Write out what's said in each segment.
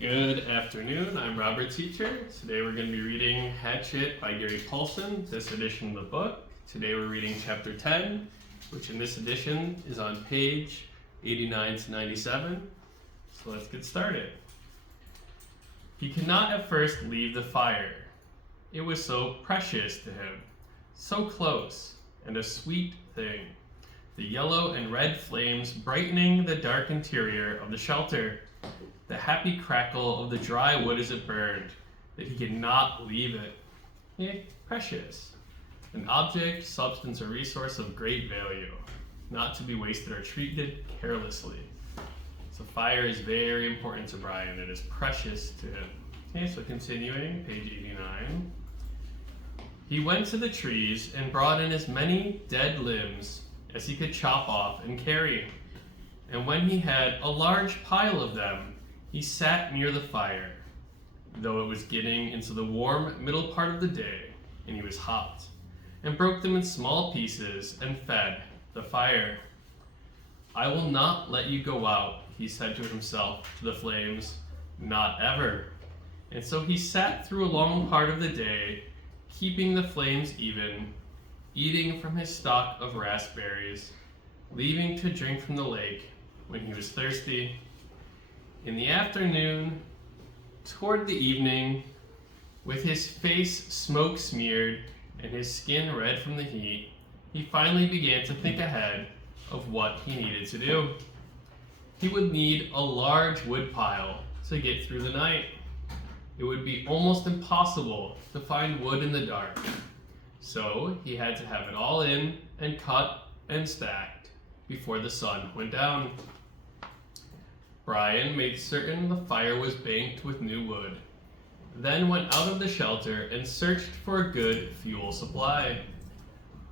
Good afternoon, I'm Robert Teacher. Today we're going to be reading Hatchet by Gary Paulson, this edition of the book. Today we're reading chapter 10, which in this edition is on page 89 to 97. So let's get started. He could not at first leave the fire. It was so precious to him, so close, and a sweet thing. The yellow and red flames brightening the dark interior of the shelter. The happy crackle of the dry wood as it burned, that he could not leave it. Precious. An object, substance, or resource of great value, not to be wasted or treated carelessly. So fire is very important to Brian. It is precious to him. So continuing, page 89. He went to the trees and brought in as many dead limbs as he could chop off and carry. And when he had a large pile of them, he sat near the fire, though it was getting into the warm middle part of the day, and he was hot, and broke them in small pieces and fed the fire. I will not let you go out, he said to himself, to the flames, not ever. And so he sat through a long part of the day, keeping the flames even, eating from his stock of raspberries, leaving to drink from the lake when he was thirsty. In the afternoon, toward the evening, with his face smoke smeared and his skin red from the heat, he finally began to think ahead of what he needed to do. He would need a large wood pile to get through the night. It would be almost impossible to find wood in the dark, so he had to have it all in and cut and stacked before the sun went down. Brian made certain the fire was banked with new wood, then went out of the shelter and searched for a good fuel supply.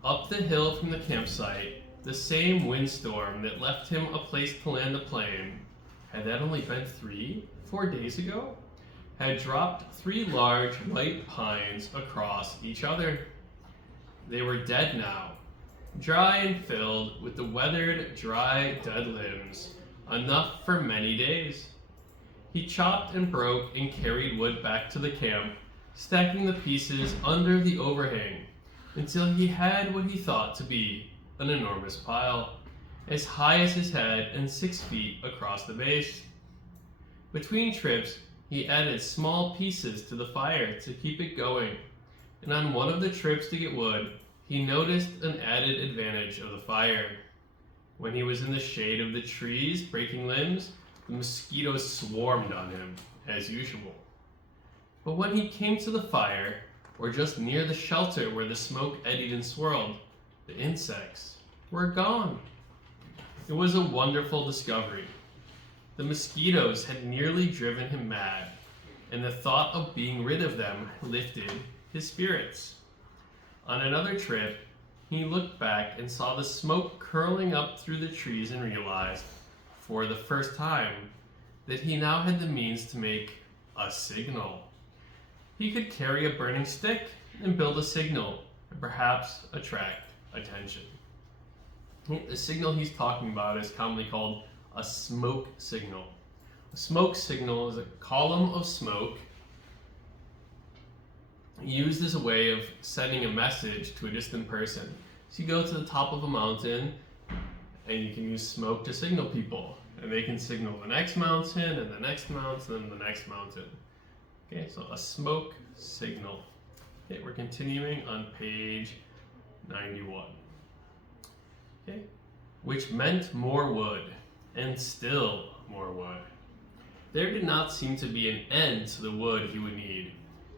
Up the hill from the campsite, the same windstorm that left him a place to land the plane, had that only been 4 days ago, had dropped 3 large white pines across each other. They were dead now, dry and filled with the weathered, dry, dead limbs, enough for many days. He chopped and broke and carried wood back to the camp, stacking the pieces under the overhang until he had what he thought to be an enormous pile, as high as his head and 6 feet across the base. Between trips, he added small pieces to the fire to keep it going, and on one of the trips to get wood, he noticed an added advantage of the fire. When he was in the shade of the trees breaking limbs, the mosquitoes swarmed on him, as usual. But when he came to the fire, or just near the shelter where the smoke eddied and swirled, the insects were gone. It was a wonderful discovery. The mosquitoes had nearly driven him mad, and the thought of being rid of them lifted his spirits. On another trip, he looked back and saw the smoke curling up through the trees and realized, for the first time, that he now had the means to make a signal. He could carry a burning stick and build a signal, and perhaps attract attention. The signal he's talking about is commonly called a smoke signal. A smoke signal is a column of smoke used as a way of sending a message to a distant person. So you go to the top of a mountain and you can use smoke to signal people, and they can signal the next mountain and the next mountain and the next mountain. Okay, so a smoke signal. Okay, we're continuing on page 91. Okay, which meant more wood, and still more wood. There did not seem to be an end to the wood he would need,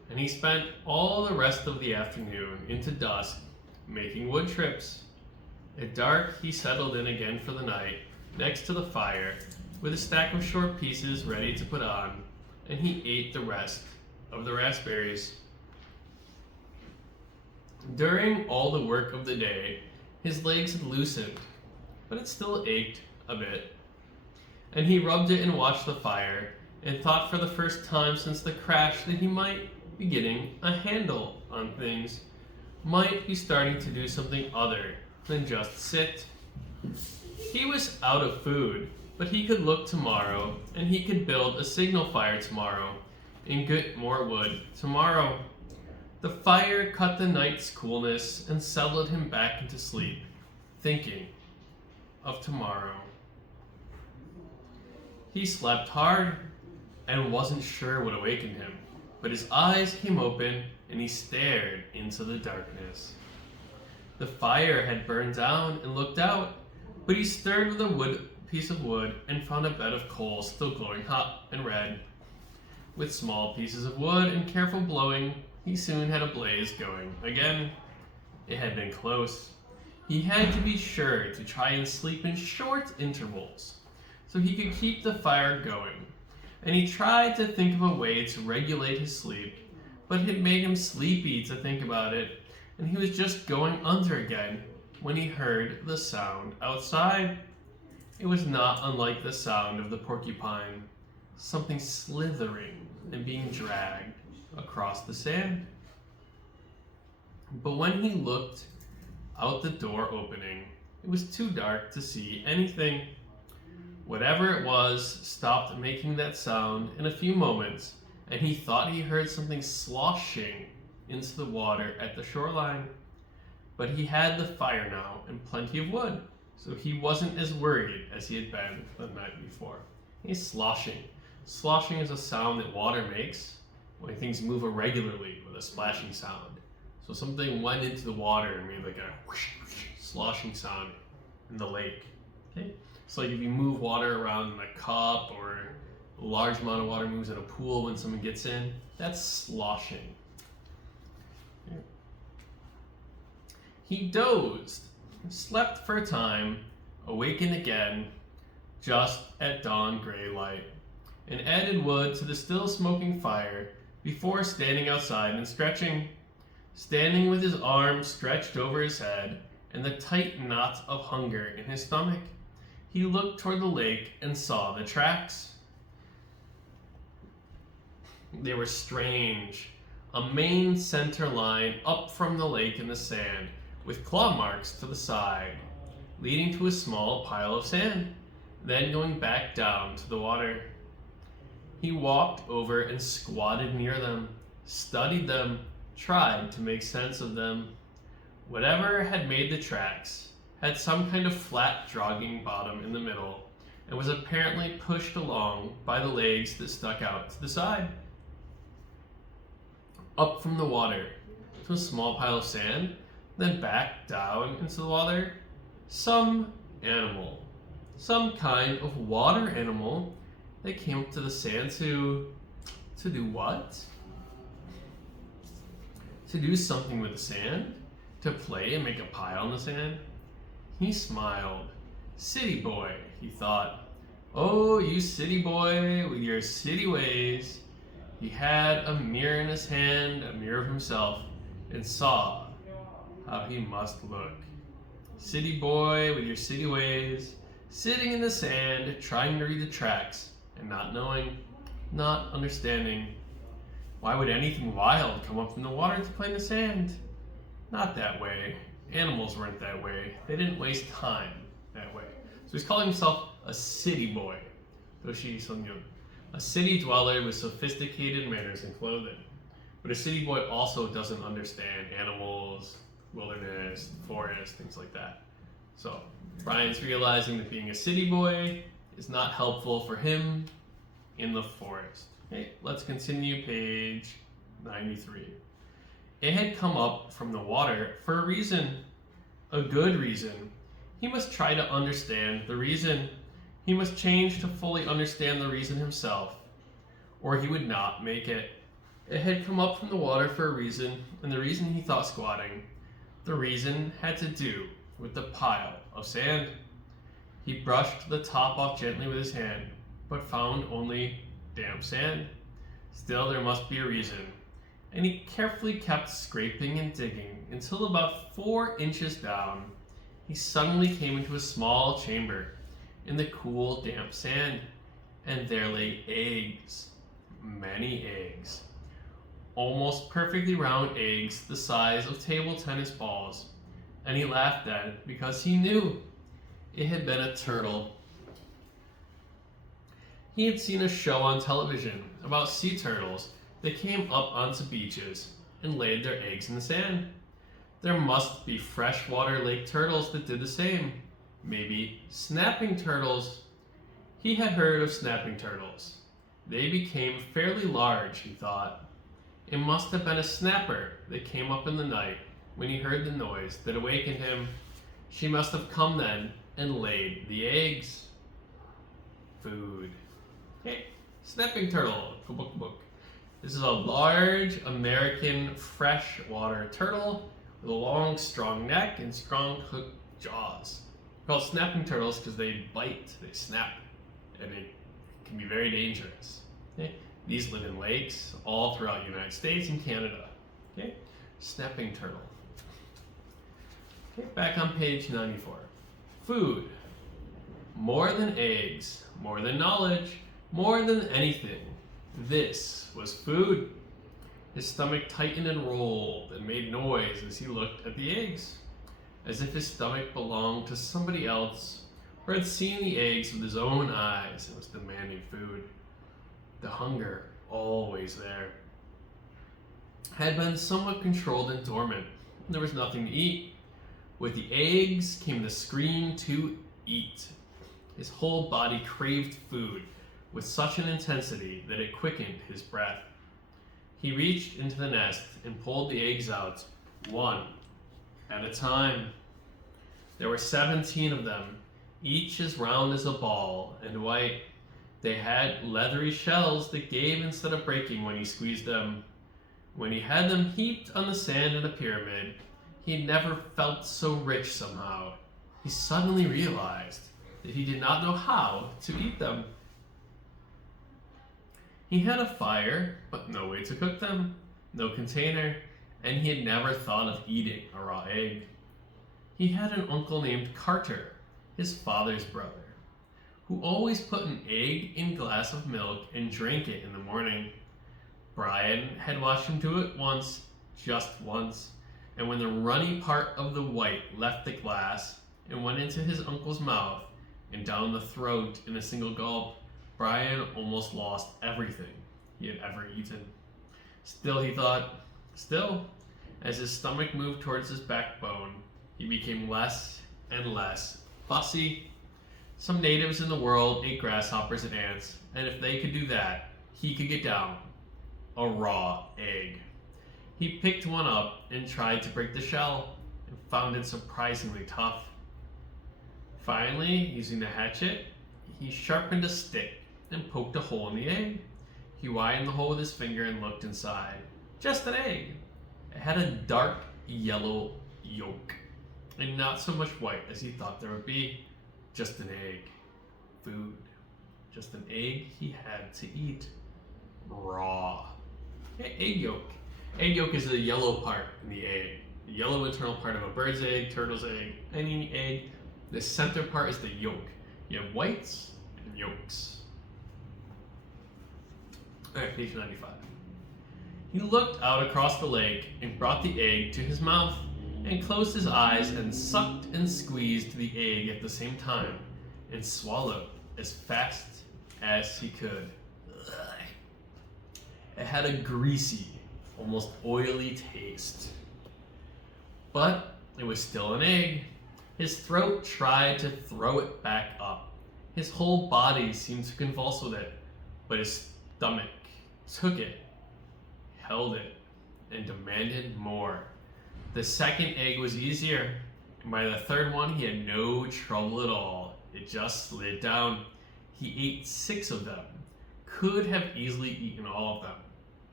and he spent all the rest of the afternoon into dusk making wood trips. At dark, he settled in again for the night, next to the fire, with a stack of short pieces ready to put on, and he ate the rest of the raspberries. During all the work of the day, his legs had loosened, but it still ached a bit. And he rubbed it and watched the fire, and thought for the first time since the crash that he might be getting a handle on things, might be starting to do something other than just sit. He was out of food, But he could look tomorrow, and he could build a signal fire tomorrow, and get more wood tomorrow. The fire cut the night's coolness and settled him back into sleep, thinking of tomorrow. He slept hard and wasn't sure what awakened him, but his eyes came open and he stared into the darkness. The fire had burned down and looked out, but he stirred with a piece of wood and found a bed of coals still glowing hot and red. With small pieces of wood and careful blowing, he soon had a blaze going again. It had been close. He had to be sure to try and sleep in short intervals so he could keep the fire going, and he tried to think of a way to regulate his sleep, but it made him sleepy to think about it, and he was just going under again when he heard the sound outside. It was not unlike the sound of the porcupine, something slithering and being dragged across the sand. But when he looked out the door opening, it was too dark to see anything. Whatever it was stopped making that sound in a few moments, and he thought he heard something sloshing into the water at the shoreline. But he had the fire now and plenty of wood, so he wasn't as worried as he had been the night before. He's sloshing. Sloshing is a sound that water makes when things move irregularly with a splashing sound. So something went into the water and made like a whoosh, whoosh, sloshing sound in the lake. Okay? So like if you move water around in a cup, or a large amount of water moves in a pool when someone gets in, that's sloshing. Okay. He dozed, slept for a time, awakened again just at dawn gray light, and added wood to the still smoking fire before standing outside and stretching. Standing with his arms stretched over his head and the tight knot of hunger in his stomach, he looked toward the lake and saw the tracks. They were strange. A main center line up from the lake in the sand, with claw marks to the side, leading to a small pile of sand, then going back down to the water. He walked over and squatted near them, studied them, tried to make sense of them. Whatever had made the tracks had some kind of flat dragging bottom in the middle, and was apparently pushed along by the legs that stuck out to the side. Up from the water to a small pile of sand, then back down into the water, some animal, some kind of water animal that came up to the sand to do what? To do something with the sand? To play and make a pile in the sand? He smiled. City boy, he thought. Oh, you city boy with your city ways. He had a mirror in his hand, a mirror of himself, and saw how he must look. City boy with your city ways, sitting in the sand, trying to read the tracks, and not knowing, not understanding. Why would anything wild come up from the water to play in the sand? Not that way. Animals weren't that way. They didn't waste time that way. So he's calling himself a city boy. A city dweller with sophisticated manners and clothing. But a city boy also doesn't understand animals, wilderness, forest, things like that. So Brian's realizing that being a city boy is not helpful for him in the forest. Okay, let's continue page 93. It had come up from the water for a reason, a good reason. He must try to understand the reason. He must change to fully understand the reason himself, or he would not make it. It had come up from the water for a reason, and the reason he thought squatting, the reason had to do with the pile of sand. He brushed the top off gently with his hand, but found only damp sand. Still, there must be a reason, and he carefully kept scraping and digging until about 4 inches down, he suddenly came into a small chamber in the cool, damp sand, and there lay eggs, many eggs, almost perfectly round eggs the size of table tennis balls, and he laughed at it because he knew it had been a turtle. He had seen a show on television about sea turtles that came up onto beaches and laid their eggs in the sand. There must be freshwater lake turtles that did the same. Maybe snapping turtles. He had heard of snapping turtles. They became fairly large, he thought. It must have been a snapper that came up in the night when he heard the noise that awakened him. She must have come then and laid the eggs. Food. Hey, snapping turtle. Book. This is a large American freshwater turtle with a long, strong neck and strong hooked jaws. They're called snapping turtles because they bite, they snap, and it can be very dangerous. Okay? These live in lakes all throughout the United States and Canada. Okay? Snapping turtle. Okay, back on page 94. Food. More than eggs, more than knowledge, more than anything, this was food. His stomach tightened and rolled and made noise as he looked at the eggs, as if his stomach belonged to somebody else or had seen the eggs with his own eyes and was demanding food. The hunger, always there, had been somewhat controlled and dormant. There was nothing to eat. With the eggs came the scream to eat. His whole body craved food with such an intensity that it quickened his breath. He reached into the nest and pulled the eggs out, one at a time. There were 17 of them, each as round as a ball and white. They had leathery shells that gave instead of breaking when he squeezed them. When he had them heaped on the sand in a pyramid, he never felt so rich somehow. He suddenly realized that he did not know how to eat them. He had a fire, but no way to cook them, no container, and he had never thought of eating a raw egg. He had an uncle named Carter, his father's brother, who always put an egg in a glass of milk and drank it in the morning. Brian had watched him do it once, just once, and when the runny part of the white left the glass and went into his uncle's mouth and down the throat in a single gulp, Brian almost lost everything he had ever eaten. Still, he thought, as his stomach moved towards his backbone, he became less and less fussy. Some natives in the world ate grasshoppers and ants, and if they could do that, he could get down a raw egg. He picked one up and tried to break the shell and found it surprisingly tough. Finally, using the hatchet, he sharpened a stick and poked a hole in the egg. He widened the hole with his finger and looked inside. Just an egg. It had a dark yellow yolk, and not so much white as he thought there would be. Just an egg. Food. Just an egg he had to eat. Raw. Okay, egg yolk. Egg yolk is the yellow part in the egg. The yellow internal part of a bird's egg, turtle's egg, any egg. The center part is the yolk. You have whites and yolks. Alright, page 95. He looked out across the lake and brought the egg to his mouth and closed his eyes and sucked and squeezed the egg at the same time and swallowed as fast as he could. Ugh. It had a greasy, almost oily taste. But it was still an egg. His throat tried to throw it back up. His whole body seemed to convulse with it, but his stomach took it, held it, and demanded more. The second egg was easier, and by the third one he had no trouble at all. It just slid down. He ate 6 of them, could have easily eaten all of them,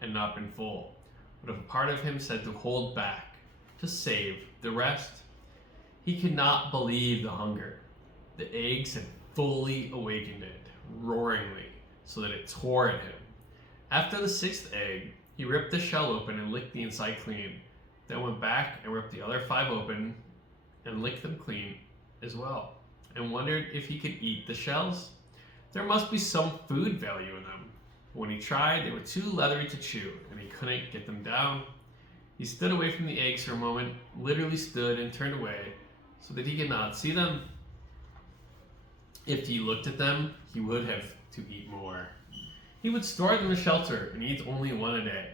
and not been full, but a part of him said to hold back, to save the rest. He could not believe the hunger. The eggs had fully awakened it, roaringly, so that it tore at him. After the 6th egg, he ripped the shell open and licked the inside clean, then went back and ripped the other 5 open and licked them clean as well, and wondered if he could eat the shells. There must be some food value in them. But when he tried, they were too leathery to chew, and he couldn't get them down. He stood away from the eggs for a moment, literally stood and turned away, so that he could not see them. If he looked at them, he would have to eat more. He would store them in shelter and eat only one a day.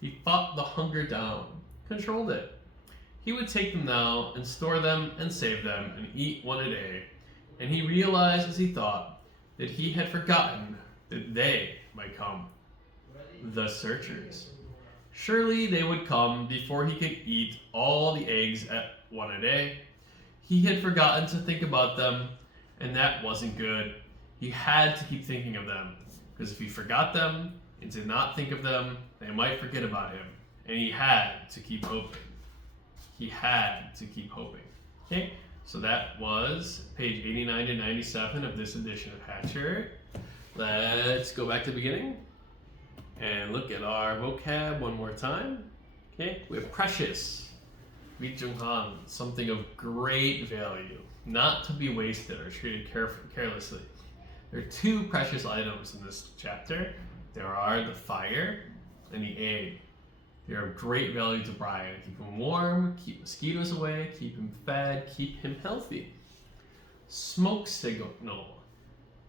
He fought the hunger down, controlled it. He would take them now and store them and save them and eat one a day. And he realized as he thought that he had forgotten that they might come, the searchers. Surely they would come before he could eat all the eggs at one a day. He had forgotten to think about them, and that wasn't good. He had to keep thinking of them, because if he forgot them and did not think of them, they might forget about him. And he had to keep hoping. He had to keep hoping. Okay, so that was page 89 to 97 of this edition of Hatchet. Let's go back to the beginning and look at our vocab one more time. Okay, we have precious, something of great value, not to be wasted or treated carelessly. There are two precious items in this chapter. There are the fire and the egg. They are of great value to Brian. Keep him warm, keep mosquitoes away, keep him fed, keep him healthy. Smoke signal,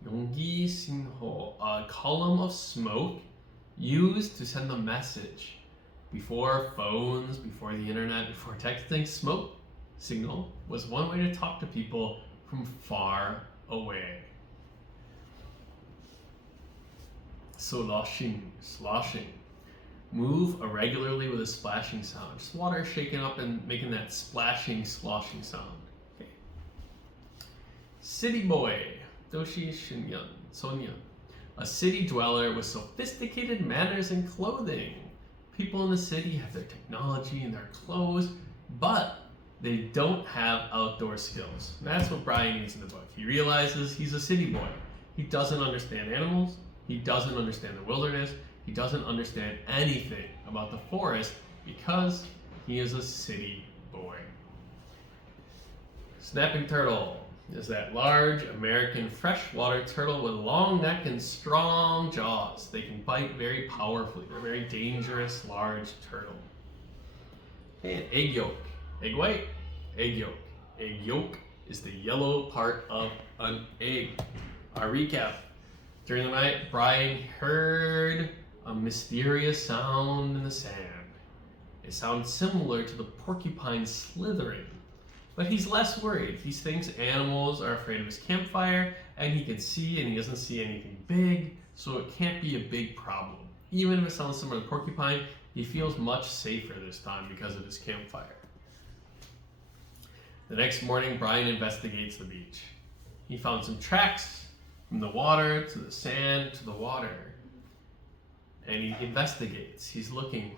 용기 신호, a column of smoke used to send a message. Before phones, before the internet, before texting, smoke signal was one way to talk to people from far away. Sloshing. Move irregularly with a splashing sound. Just water shaking up and making that splashing, sloshing sound. Okay. City boy. Doshi Shinyan. Sonyan. A city dweller with sophisticated manners and clothing. People in the city have their technology and their clothes, but they don't have outdoor skills. And that's what Brian needs in the book. He realizes he's a city boy. He doesn't understand animals. He doesn't understand the wilderness. He doesn't understand anything about the forest because he is a city boy. Snapping turtle is that large American freshwater turtle with a long neck and strong jaws. They can bite very powerfully. They're a very dangerous, large turtle. And egg yolk. Egg white, egg yolk. Egg yolk is the yellow part of an egg. Our recap. During the night, Brian heard a mysterious sound in the sand. It sounds similar to the porcupine slithering. But he's less worried. He thinks animals are afraid of his campfire, and he can see and he doesn't see anything big, so it can't be a big problem. Even if it sounds similar to porcupine, he feels much safer this time because of his campfire. The next morning, Brian investigates the beach. He found some tracks from the water to the sand to the water. And he investigates. He's looking,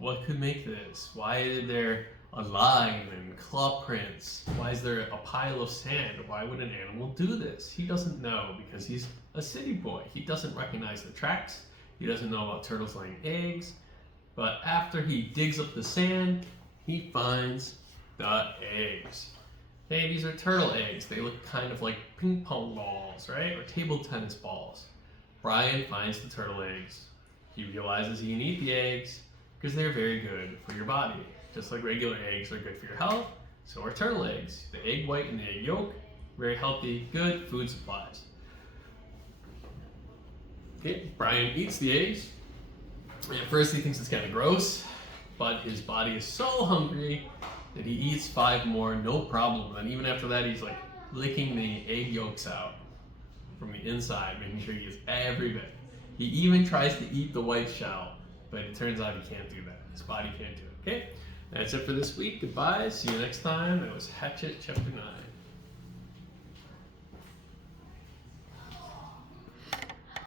what could make this? Why is there a line and claw prints? Why is there a pile of sand? Why would an animal do this? He doesn't know because he's a city boy. He doesn't recognize the tracks. He doesn't know about turtles laying eggs. But after he digs up the sand, he finds the eggs. Hey, these are turtle eggs. They look kind of like ping pong balls, right? Or table tennis balls. Brian finds the turtle eggs. He realizes he can eat the eggs because they're very good for your body. Just like regular eggs are good for your health, so are turtle eggs. The egg white and the egg yolk, very healthy, good food supplies. Okay, Brian eats the eggs. At first he thinks it's kind of gross, but his body is so hungry that he eats 5 more, no problem. And even after that, he's like licking the egg yolks out from the inside, making sure he gets every bit. He even tries to eat the white shell, but it turns out he can't do that. His body can't do it. Okay, that's it for this week. Goodbye. See you next time. That was Hatchet Chapter 9.